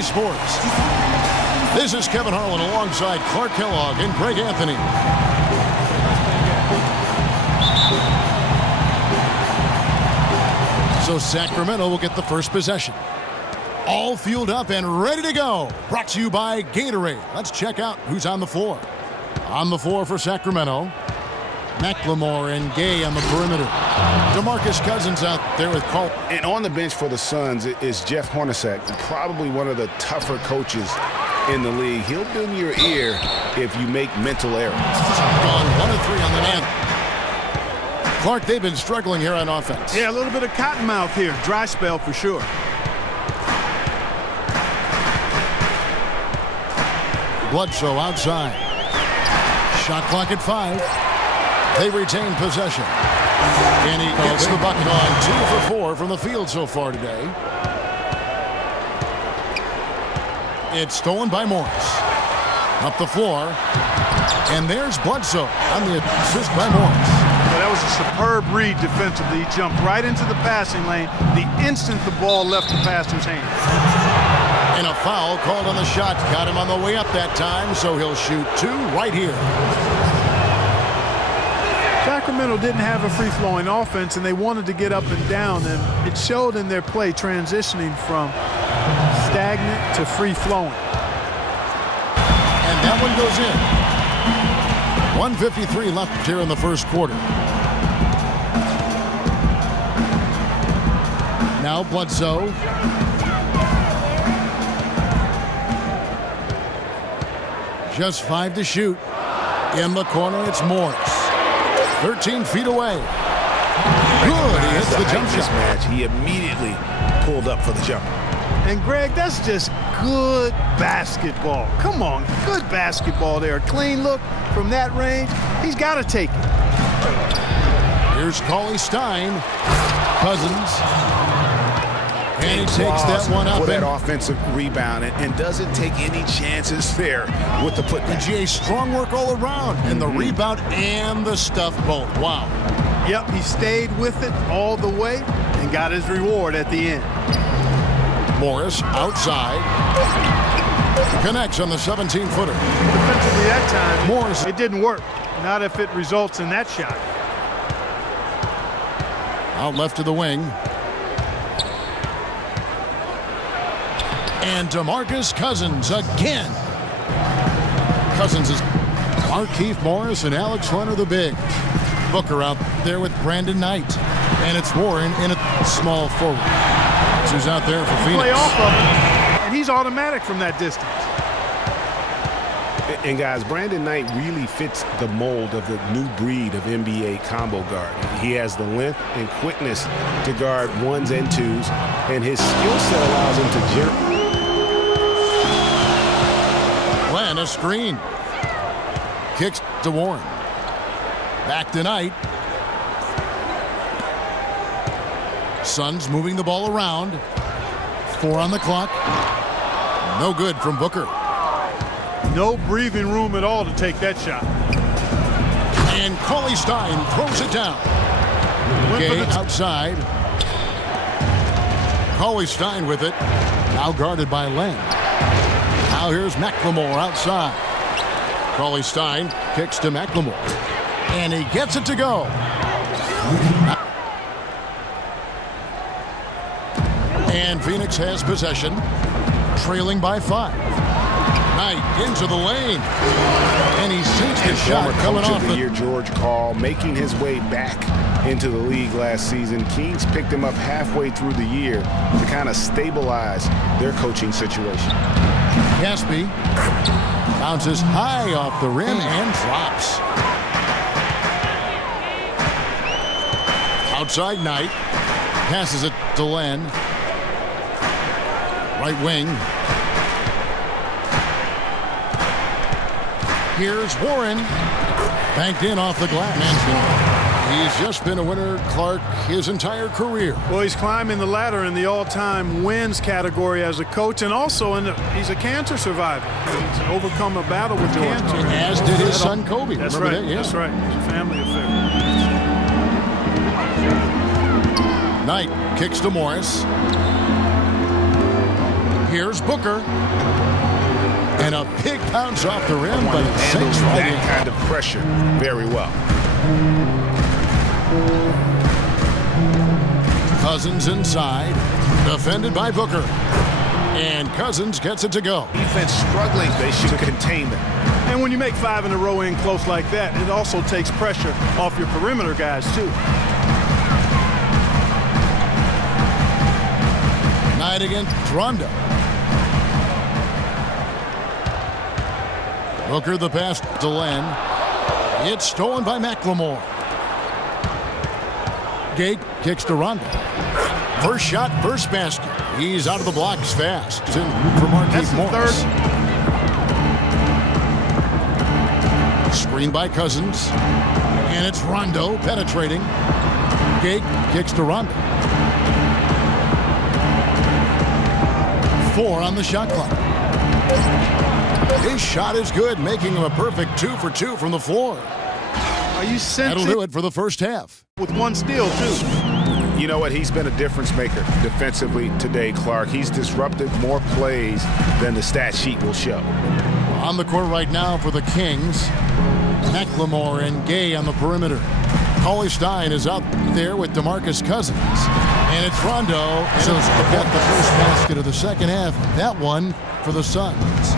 BA Sports. This is Kevin Harlan alongside Clark Kellogg and Greg Anthony. So Sacramento will get the first possession. All fueled up and ready to go. Brought to you by Gatorade. Let's check out who's on the floor. On the floor for Sacramento, McLemore and Gay on the perimeter. DeMarcus Cousins out there with Cole. And on the bench for the Suns is Jeff Hornacek, probably one of the tougher coaches in the league. He'll bend your ear if you make mental errors. Gone 1 of 3 on the night. Clark, they've been struggling here on offense. Yeah, a little bit of cottonmouth here. Dry spell for sure. Bledsoe outside. Shot clock at 5. They retain possession. And he gets the bucket on 2 for 4 from the field so far today. It's stolen by Morris. Up the floor. And there's Bledsoe on the assist by Morris. Well, that was a superb read defensively. He jumped right into the passing lane the instant the ball left the passer's hands. And a foul called on the shot. Got him on the way up that time, so he'll shoot 2 right here. Sacramento didn't have a free-flowing offense, and they wanted to get up and down, and it showed in their play transitioning from stagnant to free-flowing. And that one goes in. 1:53 left here in the first quarter. Now Bledsoe. Just 5 to shoot. In the corner, it's Morris. 13 feet away. Good, he hits the jump shot. Match. He immediately pulled up for the jumper. And Greg, that's just good basketball. Come on, good basketball there. A clean look from that range. He's got to take it. Here's Cauley Stein. Cousins. And he takes that one up for that offensive rebound and doesn't take any chances there with the putback. And GA, strong work all around. And the rebound and the stuff both. Wow. Yep, he stayed with it all the way and got his reward at the end. Morris outside. Connects on the 17-footer. Defensively that time, Morris. It didn't work. Not if it results in that shot. Out left to the wing. And DeMarcus Cousins again. Cousins is Markieff Morris and Alex Leonard the big. Booker out there with Brandon Knight. And it's Warren in a small forward. Who's out there for Phoenix. Play off of him, and he's automatic from that distance. And guys, Brandon Knight really fits the mold of the new breed of NBA combo guard. He has the length and quickness to guard 1s and 2s, and his skill set allows him to jump. Glenn, a screen. Kicks to Warren. Back to Knight. Suns moving the ball around. 4 on the clock. No good from Booker. No breathing room at all to take that shot. And Cauley Stein throws it down. Gay outside. Cauley Stein with it. Now guarded by Len. Now here's McLemore outside. Cauley Stein kicks to McLemore. And he gets it to go. And Phoenix has possession, trailing by 5. Knight into the lane. And he sinks the shot coming off the year, George Karl, making his way back into the league last season. Kings picked him up halfway through the year to kind of stabilize their coaching situation. Gaspy bounces high off the rim and drops. Outside Knight. Passes it to Len. Right wing. Here's Warren. Banked in off the glass. He's just been a winner, Clark, his entire career. Well, he's climbing the ladder in the all-time wins category as a coach, and also he's a cancer survivor. He's overcome a battle with cancer. As did his son Kobe. That's Remember right. that? Yeah. That's right. It's a family affair. Knight kicks to Morris. Here's Booker. And a big bounce off the rim, but it sinks right in. That kind of pressure very well. Cousins inside, defended by Booker. And Cousins gets it to go. Defense struggling, they should contain them. And when you make 5 in a row in close like that, it also takes pressure off your perimeter guys, too. Night against Rondo. Booker the pass to Len. It's stolen by McLemore. Gay kicks to Rondo. First shot, first basket. He's out of the blocks fast. It's in for Markieff Morris. Screen by Cousins. And it's Rondo penetrating. Gay kicks to Rondo. 4 on the shot clock. His shot is good, making him a perfect 2 for 2 from the floor. Are you sensing? That'll do it for the first half. With 1 steal, too. You know what? He's been a difference maker defensively today, Clark. He's disrupted more plays than the stat sheet will show. On the court right now for the Kings, McLemore and Gay on the perimeter. Cauley-Stein is out there with DeMarcus Cousins. And it's Rondo. And so got the first basket of the second half. That one for the Suns.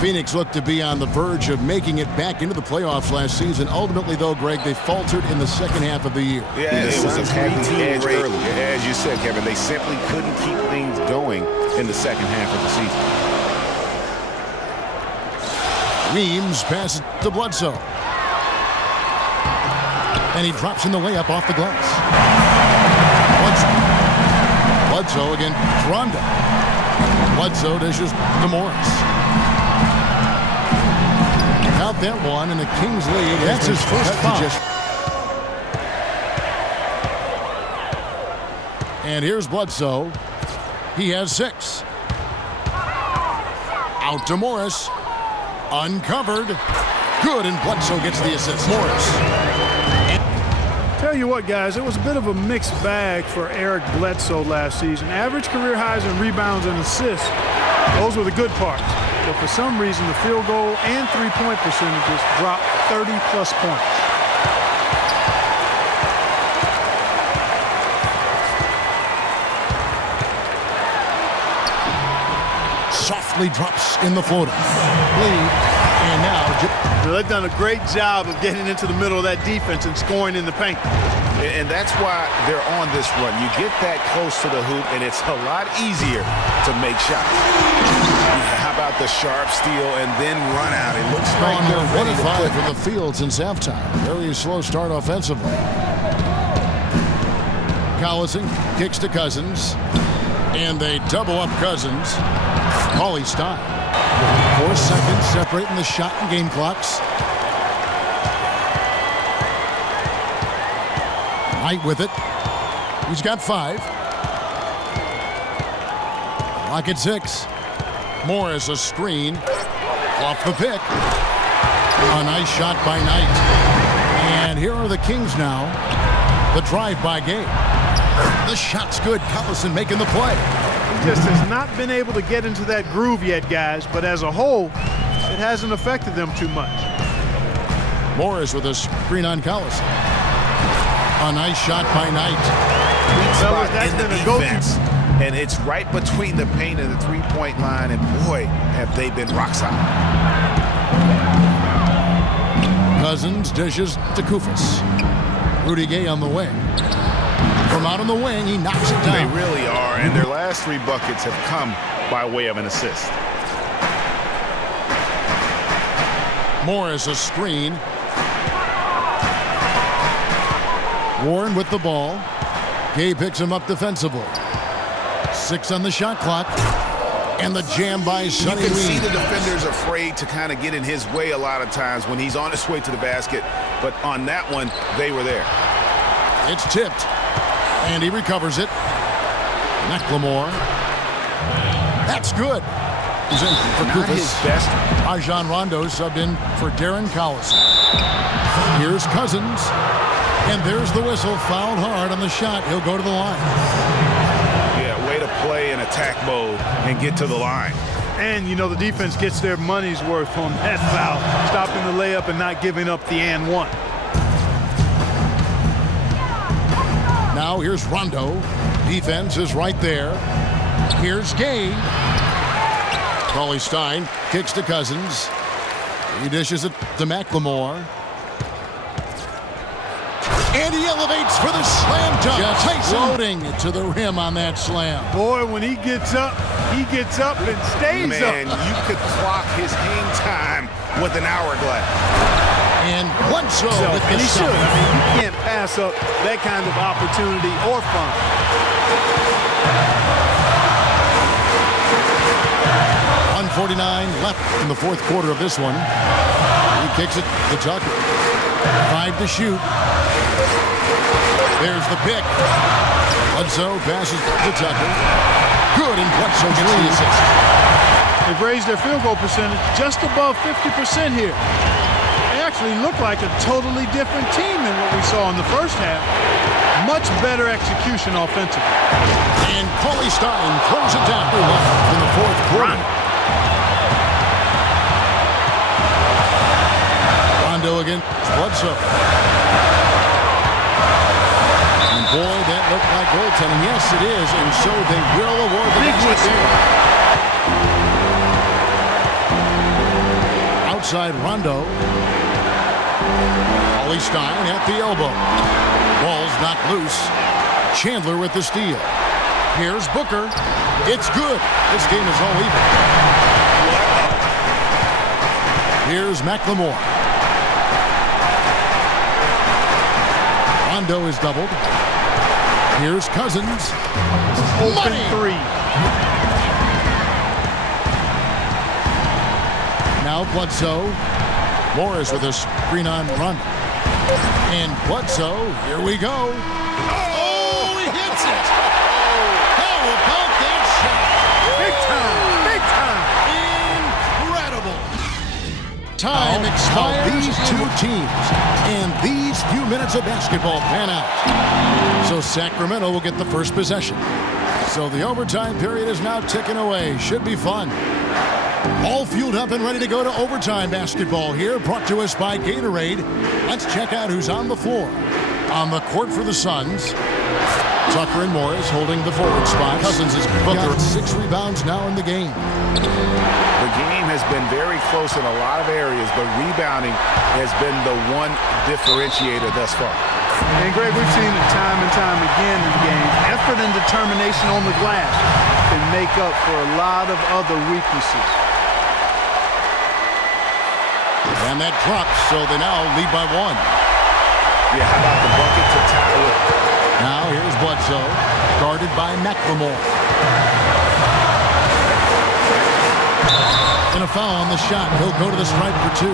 Phoenix looked to be on the verge of making it back into the playoffs last season. Ultimately, though, Greg, they faltered in the second half of the year. Yeah, it was a edge early. As you said, Kevin, they simply couldn't keep things going in the second half of the season. Reeves passes to Bledsoe. And he drops in the layup off the glass. Bledsoe again, Rondo. Bledsoe dishes to Morris. Out that one, and the Kings lead. That's his first foul. And here's Bledsoe. He has 6. Out to Morris. Uncovered. Good, and Bledsoe gets the assist. Morris. Tell you what, guys, it was a bit of a mixed bag for Eric Bledsoe last season. Average career highs in rebounds and assists. Those were the good parts. But for some reason, the field goal and three-point percentages dropped 30-plus points. Softly drops in the floater. Lead. And now they've done a great job of getting into the middle of that defense and scoring in the paint. And that's why they're on this run. You get that close to the hoop, and it's a lot easier to make shots. How about the sharp steal and then run out? It looks like they're 1-5 from the field since halftime. Very slow start offensively. Collison kicks to Cousins, and they double up Cousins. Cauley-Stein. 4 seconds separating the shot and game clocks. Knight with it. He's got 5. Clock at 6. Morris a screen. Off the pick. A nice shot by Knight. And here are the Kings now. The drive by Gay. The shot's good. Collison making the play. He just has not been able to get into that groove yet, guys. But as a whole, it hasn't affected them too much. Morris with a screen on Collison. A nice shot by Knight. That's been a defense, and it's right between the paint and the three-point line, and boy, have they been rock solid. Cousins dishes to Kufis. Rudy Gay on the wing. From out on the wing, he knocks it down. They really are, and their last 3 buckets have come by way of an assist. Morris a screen. Warren with the ball. Gay picks him up defensively. 6 on the shot clock. And the jam by Sonny You can Reed. see the defenders afraid to kind of get in his way a lot of times when he's on his way to the basket. But on that one, they were there. It's tipped. And he recovers it. McLemore. That's good. He's in for Not Kufis. his best. Rajon Rondo subbed in for Darren Collison. Here's Cousins. And there's the whistle. Fouled hard on the shot. He'll go to the line. Yeah, way to play in attack mode and get to the line. And, you know, the defense gets their money's worth on that foul, stopping the layup and not giving up the and one. Now here's Rondo. Defense is right there. Here's Gay. Cauley-Stein kicks to Cousins. He dishes it to McLemore. And he elevates for the slam dunk. Just floating to the rim on that slam. Boy, when he gets up and stays up. Man, you could clock his hang time with an hourglass. And Bledsoe with the and he shot. should. I mean, you can't pass up that kind of opportunity or fun. 1:49 left in the fourth quarter of this one. He kicks it to Tucker. 5 to shoot. There's the pick. Bledsoe passes to Tucker. Good, and Bledsoe gets the assist. They've raised their field goal percentage just above 50% here. They actually look like a totally different team than what we saw in the first half. Much better execution offensively. And Cauley-Stein throws it down in the fourth quarter. Rondo against Bledsoe. And boy, that looked like goaltending. Yes, it is, and so they will award the next game. Outside Rondo. Cauley-Stein at the elbow. Ball's knocked loose. Chandler with the steal. Here's Booker. It's good. This game is all even. Here's McLemore. Rondo is doubled. Here's Cousins. Open three. Now Bledsoe. Morris with a screen on Rondo. And Bledsoe, here we go. Oh, he hits it! How about that shot? Big time! Big time! Incredible! Time expires. These two teams and these few minutes of basketball pan out. So Sacramento will get the first possession. So the overtime period is now ticking away. Should be fun. All fueled up and ready to go to overtime basketball here, brought to us by Gatorade. Let's check out who's on the floor. On the court for the Suns, Tucker and Morris holding the forward spot. Cousins is got 6 rebounds now in the game. The game has been very close in a lot of areas, but rebounding has been the one differentiator thus far. And Greg, we've seen it time and time again in games. Effort and determination on the glass can make up for a lot of other weaknesses. And that drops, so they now lead by 1. Yeah, how about the bucket to tie it? Now here's Bledsoe, guarded by McLemore. And a foul on the shot. He'll go to the stripe for 2.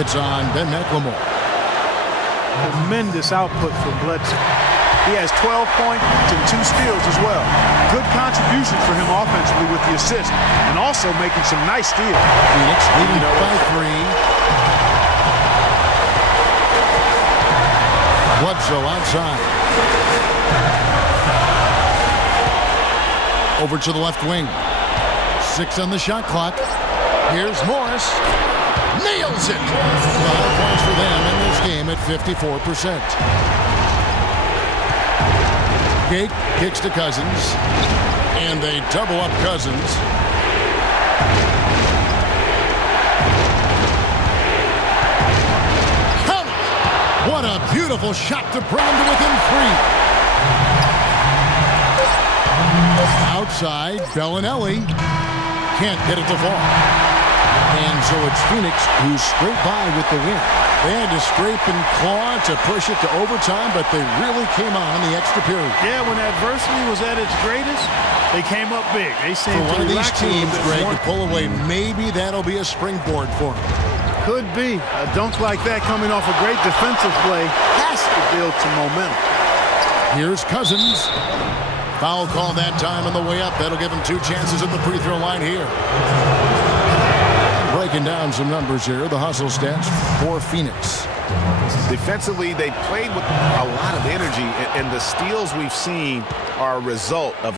It's on Ben McLemore. Tremendous output from Bledsoe. He has 12 points and 2 steals as well. Good contribution for him offensively with the assist and also making some nice steals. Phoenix leading by 3. Bledsoe outside. Over to the left wing. 6 on the shot clock. Here's Morris. Nails it. 5 points for them in this game at 54%. Gate kicks to Cousins. And they double up Cousins. Count it. What a beautiful shot to bring him to within 3. Outside, Bellinelli can't get it to fall. And so it's Phoenix who's straight by with the win. They had to scrape and claw to push it to overtime, but they really came on in the extra period. Yeah, when adversity was at its greatest, they came up big. They seemed for one to of these teams, Greg, to more. pull away, maybe that'll be a springboard for them. Could be. A dunk like that coming off a great defensive play has to build some momentum. Here's Cousins. Foul call that time on the way up. That'll give him 2 chances at the free throw line here. Breaking down some numbers here. The hustle stats for Phoenix. Defensively, they played with a lot of energy, and the steals we've seen are a result of